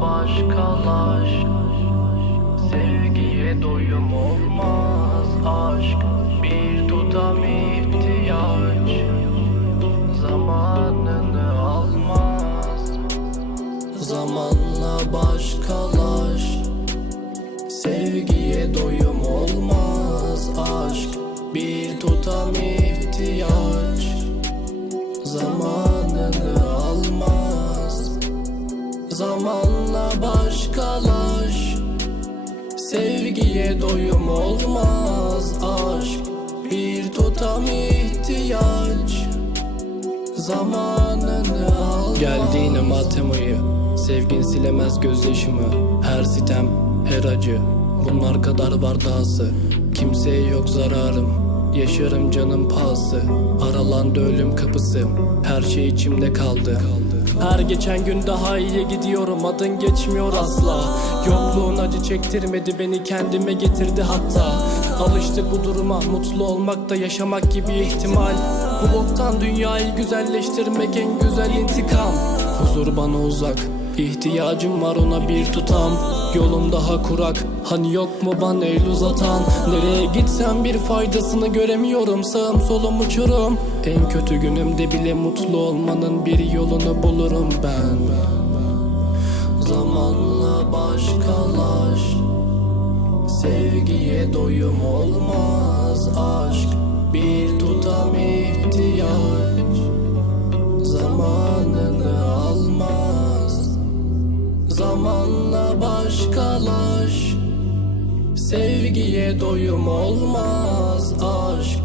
başkalaş Sevgiye doyum olmaz aşk. Bir tutam ihtiyaç. Zamanını almaz. Zamanla başkalaş Sevgiye doyum olmaz aşk. Bir tutam ihtiyaç. Zamanını Zamanla başkalaş Sevgiye doyum olmaz aşk. Bir tutam ihtiyaç. Zamanını al Geldiğine matemayı Sevgin silemez gözyaşımı. Her sitem, her acı. Bunlar kadar var dahası. Kimseye yok zararım. Yaşarım canım pahası. Aralandı ölüm kapısı. Her şey içimde kaldı Her geçen gün daha iyiye gidiyorum Adın geçmiyor asla. Yokluğun acı çektirmedi beni kendime getirdi hatta. Alıştık bu duruma Mutlu olmak da yaşamak gibi ihtimal. Bu boktan dünyayı güzelleştirmek en güzel intikam. Huzur bana uzak İhtiyacım var ona bir tutam. Yolum daha kurak Hani yok mu bana el uzatan? Nereye gitsem bir faydasını göremiyorum. Sağım solum uçurum. En kötü günümde bile mutlu olmanın bir yolunu bulurum ben. Zamanla başkalaş Sevgiye doyum olmaz. Aşk Bir tutam ihtiyaç Sevgiye doyum olmaz aşk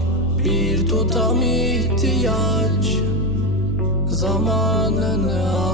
Bir tutam ihtiyaç. Zamanını